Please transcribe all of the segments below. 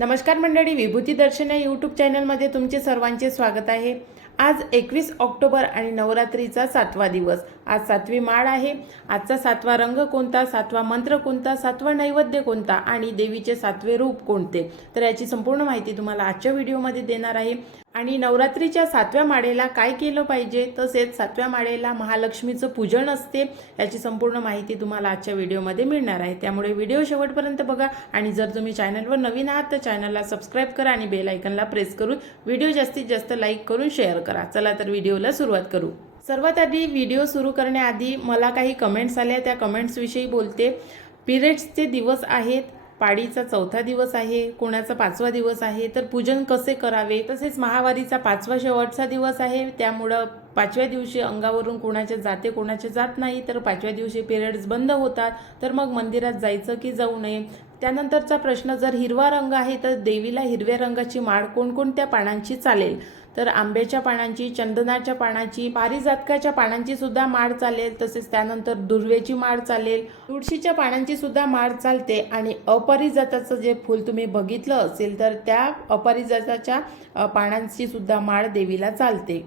नमस्कार मंडळी, विभूती दर्शन या यूट्यूब चॅनलमध्ये तुमचे सर्वांचे स्वागत आहे। आज 21 ऑक्टोबर आणि नवरात्रीचा 7वा दिवस। आज 7वी माळ आहे। आजचा 7वा रंग कोणता, 7वा मंत्र कोणता, 7वा नैवेद्य कोणता आणि देवीचे 7वे रूप कोणते, तर याची संपूर्ण माहिती तुम्हाला आजच्या व्हिडिओमध्ये देणार आहे। आणि नवरात्रीच्या 7व्या माळेला काय केलं पाहिजे, तसेच 7व्या माळेला महालक्ष्मीचं पूजन असते, याची संपूर्ण माहिती तुम्हाला आजच्या व्हिडिओमध्ये मिळणार आहे। त्यामुळे व्हिडिओ शेवटपर्यंत बघा आणि जर तुम्ही चॅनलवर नवीन आहात तर चॅनलला सबस्क्राइब करा आणि बेल आयकॉनला प्रेस करून व्हिडिओ जास्तीत जास्त लाईक करून शेअर करा। चला तर व्हिडिओला सुरुवात करू। सर्वात आधी व्हिडिओ सुरू करण्याआधी मला काही कमेंट्स आल्या, त्या कमेंट्स विषयी बोलते। पिरियड्सचे दिवस आहेत, पाडीचा 4था दिवस आहे, कोणाचा 5वा दिवस आहे, तर पूजन कसे करावे, तसेच महावारीचा 5वा शेवटचा दिवस आहे, त्यामुळे 5व्या दिवशी अंगावरून कोणाचे जाते कोणाचे जात नाही, तर 5व्या दिवशी पिरियड्स बंद होतात, तर मग मंदिरात जायचं की जाऊ नये। त्यानंतरचा प्रश्न, जर हिरवा रंग आहे तर देवीला हिरव्या रंगाची माळ कोणकोणत्या पानांची चालेल, तर आंब्याच्या पानांची, चंदनाच्या पानाची, पारिजातकाच्या पानांची सुद्धा माळ चालेल, तसेच त्यानंतर दुर्वेची माळ चालेल, तुळशीच्या पानांची सुद्धा माळ चालते। आणि अपरिजाताचं जे फूल तुम्ही बघितलं असेल तर त्या अपरिजाताच्या पानांची सुद्धा माळ देवीला चालते।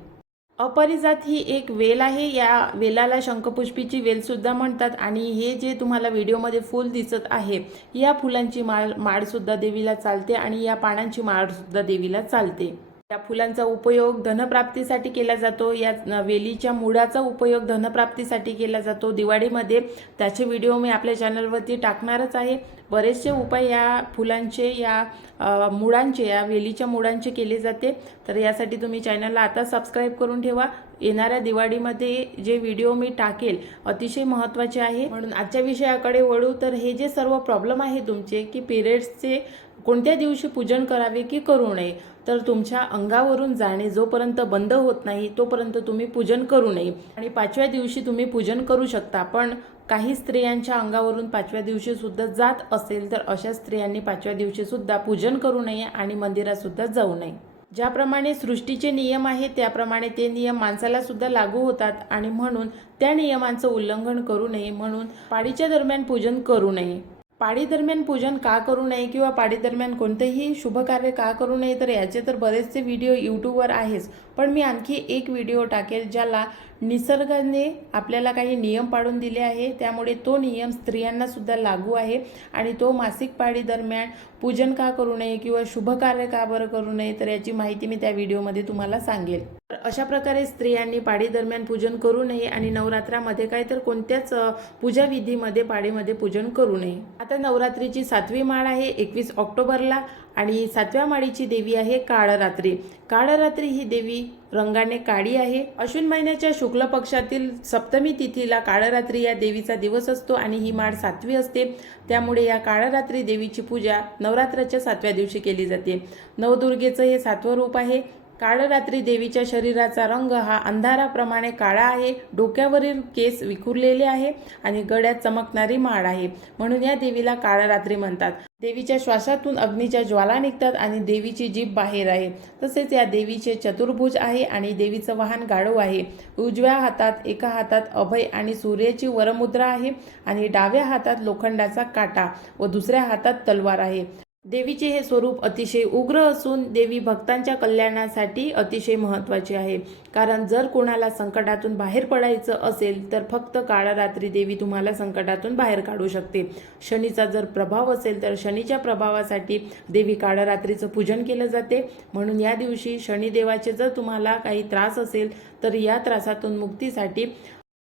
अपरिजात ही एक वेल आहे, या वेलाला शंखपुष्पीची वेल सुद्धा म्हणतात। आणि हे जे तुम्हाला व्हिडिओमध्ये फूल दिसत आहे, या फुलांची माळ सुद्धा देवीला चालते आणि या पानांची माळ सुद्धा देवीला चालते। या फुलांचा उपयोग धनप्राप्तीसाठी केला जातो। या वेलीच्या मुळाचा उपयोग धनप्राप्तीसाठी केला जातो। दिवाळीमध्ये त्याचे व्हिडिओ मी आपल्या चॅनलवरती टाकणारच आहे। बरेचसे उपाय या फुलांचे, या मुळांचे, या वेलीच्या मुळांचे केले जाते, तर यासाठी तुम्ही चॅनलला आता सबस्क्राइब करून ठेवा। येणाऱ्या दिवाळीमध्ये जे व्हिडिओ मी टाकेल अतिशय महत्त्वाचे आहे। म्हणून आजच्या विषयाकडे वळू, तर हे जे सर्व प्रॉब्लेम आहे तुमचे की पिरियड्सचे कोणत्या दिवशी पूजन करावे की करू नये, तर तुमच्या अंगावरून जाणे जोपर्यंत बंद होत नाही तोपर्यंत तुम्ही पूजन करू नये। आणि 5व्या दिवशी तुम्ही पूजन करू शकता, पण काही स्त्रियांच्या अंगावरून 5व्या दिवशी सुद्धा जात असेल तर अशा स्त्रियांनी 5व्या दिवशी सुद्धा पूजन करू नये आणि मंदिरात सुद्धा जाऊ नये। ज्याप्रमाणे सृष्टीचे नियम आहेत त्याप्रमाणे ते नियम माणसाला सुद्धा लागू होतात आणि म्हणून त्या नियमांचं उल्लंघन करू नये, म्हणून पाडीच्या दरम्यान पूजन करू नये। पाडी दरम्यान पूजन का करू नये किंवा पाडी दरम्यान कोणतेही शुभ कार्य का करू नये, तर याचे तर बरेचसे व्हिडिओ यूट्यूबवर आहेच, पण मी आणखी एक व्हिडिओ टाकेल ज्याला निसर्गाने आपल्याला काही नियम पाडून दिले आहे, त्यामुळे तो नियम स्त्रियांना सुद्धा लागू आहे। आणि तो मासिक पाळी दरम्यान पूजन का करू नये किंवा शुभ कार्य का बरं करू नये, तर याची माहिती मी त्या व्हिडिओमध्ये तुम्हाला सांगेल। तर अशा प्रकारे स्त्रियांनी पाळी दरम्यान पूजन करू नये आणि नवरात्रामध्ये काय तर कोणत्याच पूजाविधीमध्ये पाळीमध्ये पूजन करू नये। आता नवरात्रीची 7वी माळ आहे 21 ऑक्टोबरला आणि 7व्या माळीची देवी आहे काळरात्री। काळरात्री ही देवी रंगाने काळी आहे। अश्विन महिन्याच्या शुक्ल पक्षातील सप्तमी तिथीला काळरात्री या देवीचा दिवस असतो आणि ही माळ 7वी असते, त्यामुळे या काळरात्री देवीची पूजा नवरात्राच्या 7व्या दिवशी केली जाते। नवदुर्गेचं हे 7वं रूप आहे। काळरात्री देवीच्या शरीराचा रंग हा अंधाराप्रमाणे काळा आहे, डोक्यावरील केस विखुरलेले आहे आणि गळ्यात चमकणारी माळ आहे, म्हणून या देवीला काळरात्री म्हणतात। देवीच्या श्वासातून अग्नीच्या ज्वाला निघतात आणि देवीची जीभ बाहेर आहे। तसेच या देवीचे चतुर्भुज आहे आणि देवीचं वाहन गाढव आहे। उजव्या हातात एका हातात अभय आणि सूर्याची वरमुद्रा आहे आणि डाव्या हातात लोखंडाचा काटा व दुसऱ्या हातात तलवार आहे। देवीचे हे स्वरूप अतिशय उग्र असून देवी भक्तांच्या कल्याणासाठी अतिशय महत्त्वाची आहे, कारण जर कोणाला संकटातून बाहेर पडायचं असेल तर फक्त काळरात्री देवी तुम्हाला संकटातून बाहेर काढू शकते। शनीचा जर प्रभाव असेल तर शनीच्या प्रभावासाठी देवी काळरात्रीचं पूजन केलं जाते, म्हणून या दिवशी शनिदेवाचे जर तुम्हाला काही त्रास असेल तर या त्रासातून मुक्तीसाठी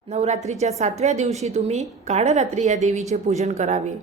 नवरात्रीच्या 7व्या दिवशी तुम्ही काळरात्री या देवीचे पूजन करावे।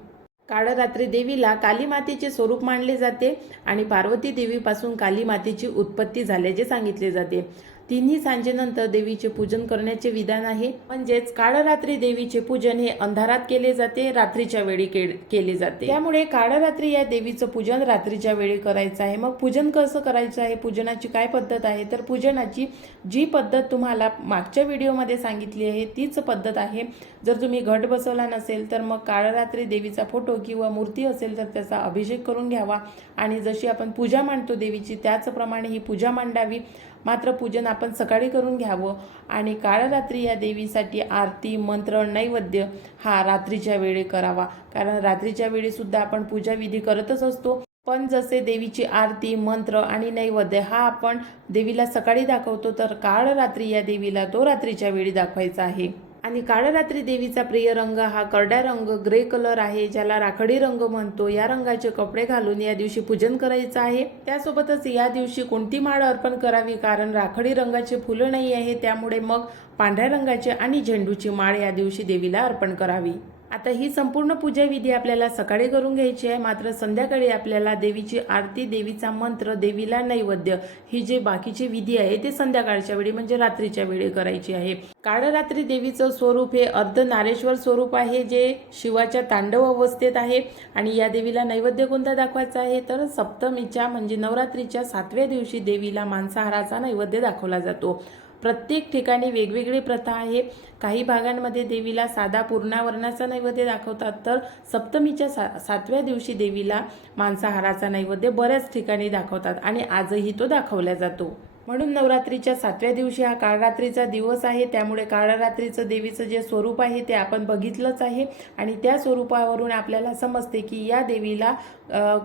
काळरात्री देवीला काली मातेचे स्वरूप मानले जाते आणि पार्वती देवीपासून काली मातेची उत्पत्ती झाल्याचे सांगितले जाते। तिन्ही सांजेनंतर देवीचे पूजन करण्याचे विधान आहे, म्हणजेच काळरात्री देवीचे पूजन हे अंधारात केले जाते, रात्रीच्या वेळी केले जाते। त्यामुळे काळरात्री या देवीचं पूजन रात्रीच्या वेळी करायचं आहे। मग पूजन कसं करायचं आहे, पूजनाची काय पद्धत आहे, तर पूजनाची जी पद्धत तुम्हाला मागच्या व्हिडिओमध्ये सांगितली आहे तीच पद्धत आहे। जर तुम्ही घट बसवला नसेल तर मग काळरात्री देवीचा फोटो किंवा मूर्ती असेल तर त्याचा अभिषेक करून घ्यावा आणि जशी आपण पूजा मांडतो देवीची त्याचप्रमाणे ही पूजा मांडावी। मात्र पूजन आपण सकाळी करून घ्यावं आणि काळरात्री या देवीसाठी आरती, मंत्र, नैवेद्य हा रात्रीच्या वेळी करावा, कारण रात्रीच्या वेळी सुद्धा आपण पूजा विधी करतच असतो। पण जसे देवीची आरती, मंत्र आणि नैवेद्य हा आपण देवीला सकाळी दाखवतो, तर काळ रात्री या देवीला तो रात्रीच्या वेळी दाखवायचा आहे. आणि काळ रात्री देवीचा प्रिय रंग हा करड्या रंग ग्रे कलर आहे, ज्याला राखाडी रंग म्हणतो. या रंगाचे कपडे घालून या दिवशी पूजन करायचं आहे. त्यासोबतच या दिवशी कोणती माळ अर्पण करावी, कारण राखाडी रंगाचे फुलं नाही आहे, त्यामुळे मग पांढऱ्या रंगाची आणि झेंडूची माळ या दिवशी देवीला अर्पण करावी. आता ही संपूर्ण पूजा विधी आपल्याला सकाळी करून घ्यायची आहे, मात्र संध्याकाळी आपल्याला देवीची आरती, देवीचा मंत्र, देवीला नैवेद्य ही जे बाकीची विधी आहे ते संध्याकाळच्या वेळी म्हणजे रात्रीच्या वेळी करायची आहे. काळरात्री देवीचं स्वरूप हे अर्धनारेश्वर स्वरूप आहे, जे शिवाच्या तांडव अवस्थेत आहे. आणि या देवीला नैवेद्य कोणता दाखवायचा आहे, तर सप्तमीच्या म्हणजे नवरात्रीच्या 7व्या दिवशी देवीला मांसाहाराचा नैवेद्य दाखवला जातो. प्रत्येक ठिकाणी वेगवेगळी प्रथा आहे. काही भागांमध्ये देवीला साधा पूर्णावरणाचा नैवेद्य दाखवतात, तर सप्तमीच्या 7व्या दिवशी देवीला मांसाहाराचा नैवेद्य बऱ्याच ठिकाणी दाखवतात आणि आजही तो दाखवला जातो. म्हणून नवरात्रीच्या 7व्या दिवशी हा काळरात्रीचा दिवस आहे, त्यामुळे काळरात्रीचं देवीचं जे स्वरूप आहे ते आपण बघितलंच आहे. आणि त्या स्वरूपावरून आपल्याला समजते की या देवीला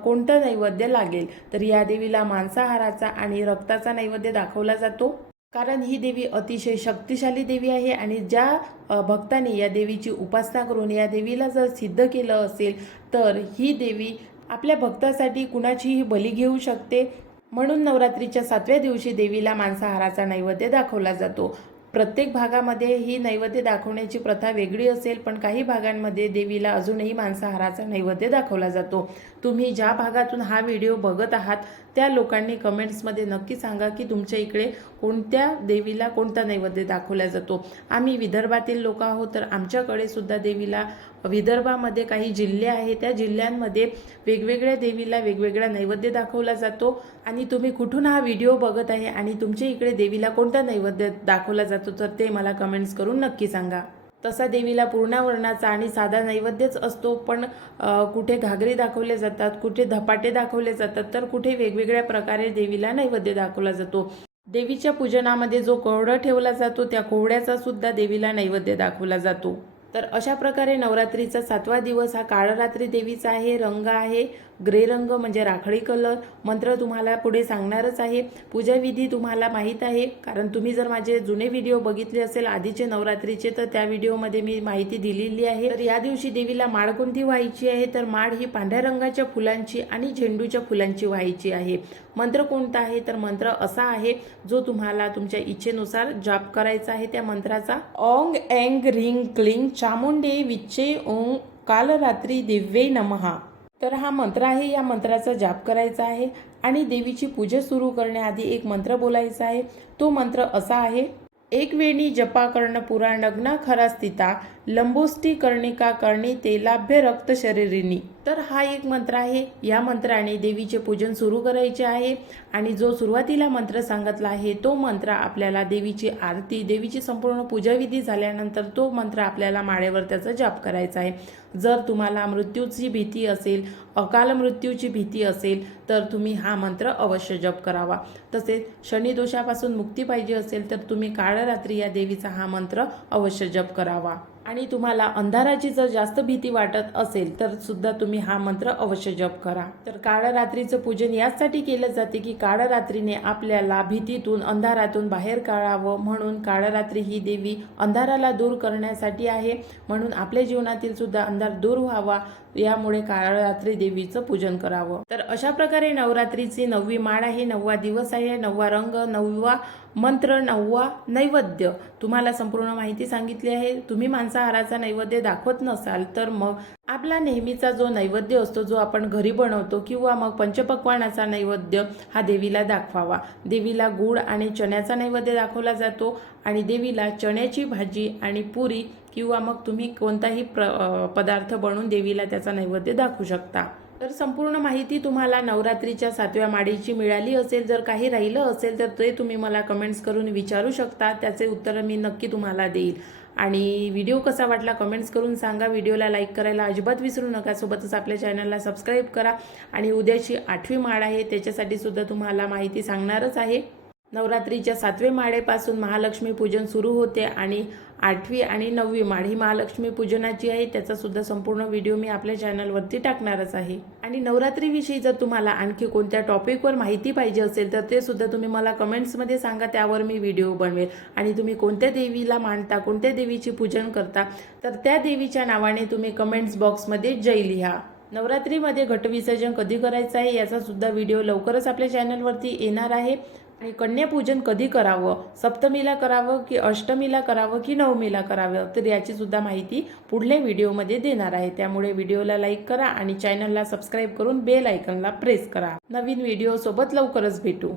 कोणतं नैवेद्य लागेल. तर या देवीला मांसाहाराचा आणि रक्ताचा नैवेद्य दाखवला जातो, कारण ही देवी अतिशय शक्तिशाली देवी आहे. आणि ज्या भक्तांनी या देवीची उपासना करून या देवीला जर सिद्ध केलं असेल, तर ही देवी आपल्या भक्तासाठी कुणाचीही बली घेऊ शकते. म्हणून नवरात्रीच्या 7व्या दिवशी देवीला मांसाहाराचा नैवेद्य दाखवला जातो. प्रत्येक भागामध्ये ही नैवेद्य दाखवण्याची प्रथा वेगळी असेल, पण काही भागांमध्ये देवीला अजूनही मांसाहाराचा नैवेद्य दाखवला जातो. तुम्ही ज्या भागातून हा व्हिडिओ बघत आहात त्या लोकांनी कमेंट्समध्ये नक्की सांगा की तुमच्या इकडे कोणत्या देवीला कोणता नैवेद्य दाखवला जातो. आम्ही विदर्भातील लोक आहोत, तर आमच्याकडे सुद्धा देवीला विदर्भामध्ये काही जिल्हे आहेत, त्या जिल्ह्यांमध्ये वेगवेगळ्या देवीला वेगवेगळा नैवेद्य दाखवला जातो. आणि तुम्ही कुठून हा व्हिडिओ बघत आहे आणि तुमच्या इकडे देवीला कोणता नैवेद्य दाखवला जातो, तर ते मला कमेंट्स करून नक्की सांगा. तसा देवीला पूर्णावरणाचा आणि साधा नैवेद्यच असतो, पण कुठे घागरी दाखवले जातात, कुठे धपाटे दाखवले जातात, तर कुठे वेगवेगळ्या प्रकारे देवीला नैवेद्य दाखवला जातो. देवीच्या पूजनामध्ये जो कोहळा ठेवला जातो त्या कोहळ्याचा सुद्धा देवीला नैवेद्य दाखवला जातो. तर अशा प्रकारे नवरात्रीचा 7वा दिवस हा काळरात्री देवीचा आहे. रंग आहे ग्रे रंग म्हणजे राखाडी कलर. मंत्र तुम्हाला पुढे सांगणारच आहे. पूजाविधी तुम्हाला माहीत आहे, कारण तुम्ही जर माझे जुने व्हिडिओ बघितले असेल आधीचे नवरात्रीचे, तर त्या व्हिडिओमध्ये मी माहिती दिलेली आहे. तर या दिवशी देवीला माळ कोणती व्हायची आहे, तर माळ ही पांढऱ्या रंगाच्या फुलांची आणि झेंडूच्या फुलांची व्हायची आहे. मंत्र कोणता आहे, तर मंत्र असा आहे जो तुम्हाला तुमच्या इच्छेनुसार जाप करायचा आहे. त्या मंत्राचा ओंग एंग रिंग क्लिंग चामुंडे विच्चे ओंग कालरात्री दिव्ये नमहा. तर हा मंत्र आहे. या मंत्राचा जाप करायचा आहे आणि देवीची पूजा सुरू करण्याआधी एक मंत्र बोलायचा आहे. तो मंत्र असा आहे: एक वेणी जपा कर्ण पुरा नग्ना खरा स्थिता लंबोष्टी कर्णिका कर्णी तेलाभ्य रक्त शरीरिनी. तर हा एक मंत्र आहे. या मंत्राने देवीचे पूजन सुरू करायचे आहे. आणि जो सुरुवातीला मंत्र सांगितला आहे तो मंत्र आपल्याला देवीची आरती, देवीची संपूर्ण पूजाविधी झाल्यानंतर तो मंत्र आपल्याला माळेवर त्याचा जाप करायचा आहे. जर तुम्हाला मृत्यूची भीती असेल, अकाल मृत्यूची भीती असेल, तर तुम्ही हा मंत्र अवश्य जप करावा. तसेच शनिदोषापासून मुक्ती पाहिजे असेल तर तुम्ही काळरात्री या देवीचा हा मंत्र अवश्य जप करावा. आणि तुम्हाला अंधाराची जर जास्त भीती वाटत असेल तर सुद्धा तुम्ही हा मंत्र अवश्य जप करा. तर काळरात्रीचं पूजन यासाठी केलं जाते की काळरात्रीने आपल्याला भीतीतून, अंधारातून बाहेर काढावं. म्हणून काळरात्री ही देवी अंधाराला दूर करण्यासाठी आहे. म्हणून आपल्या जीवनातील सुद्धा अंधार दूर व्हावा, यामुळे काळरात्री देवीचं पूजन करावं. तर अशा प्रकारे नवरात्रीची 9वी माळ आहे, 9वा दिवस आहे, 9वा रंग, 9वा मंत्र, 9वा नैवेद्य. तुम्हाला संपूर्ण माहिती सांगितली आहे. तुम्ही मांसाहाराचा नैवेद्य दाखवत नसाल तर मग आपला नेहमीचा जो नैवेद्य असतो, जो आपण घरी बनवतो, किंवा मग पंचपक्वानाचा नैवेद्य हा देवीला दाखवावा. देवीला गूळ आणि चण्याचा नैवेद्य दाखवला जातो आणि देवीला चण्याची भाजी आणि पुरी किंवा मग तुम्ही कोणताही पदार्थ बनवून देवीला त्याचा नैवेद्य दाखवू शकता. तर संपूर्ण माहिती तुम्हाला नवरात्रीच्या 7व्या माळेची मिळाली असेल, जर काही राहिलं असेल तर ते तुम्ही मला कमेंट्स करून विचारू शकता. त्याचे उत्तर मी नक्की तुम्हाला देईल. आणि व्हिडिओ कसा वाटला कमेंट्स करून सांगा. व्हिडिओला लाईक करायला अजिबात विसरू नका. सोबतच आपल्या चॅनलला सबस्क्राईब करा. आणि उद्याची 8वी माळ आहे, त्याच्यासाठी सुद्धा तुम्हाला माहिती सांगणारच आहे. नवरात्रीच्या 7वे माळेपासून महालक्ष्मी पूजन सुरू होते आणि 8वी आणि 9वी माळ ही महालक्ष्मी पूजनाची आहे. त्याचा सुद्धा संपूर्ण व्हिडिओ मी आपल्या चॅनलवरती टाकणारच आहे. आणि नवरात्रीविषयी जर तुम्हाला आणखी कोणत्या टॉपिकवर माहिती पाहिजे असेल तर ते सुद्धा तुम्ही मला कमेंट्समध्ये सांगा, त्यावर मी व्हिडिओ बनवेल. आणि तुम्ही कोणत्या देवीला मानता, कोणत्या देवीची पूजन करता, तर त्या देवीच्या नावाने तुम्ही कमेंट्स बॉक्समध्ये जय लिहा. नवरात्रीमध्ये घटविसर्जन कधी करायचं आहे याचा सुद्धा व्हिडिओ लवकरच आपल्या चॅनलवरती येणार आहे. आणि कन्यापूजन कधी करावं, सप्तमीला करावं की अष्टमीला करावं की नवमीला करावं, तर याची सुद्धा माहिती पुढल्या व्हिडिओमध्ये देणार आहे. त्यामुळे व्हिडिओला लाईक करा आणि चॅनलला सबस्क्राईब करून बेल आयकॉनला प्रेस करा. नवीन व्हिडिओ सोबत लवकरच भेटू.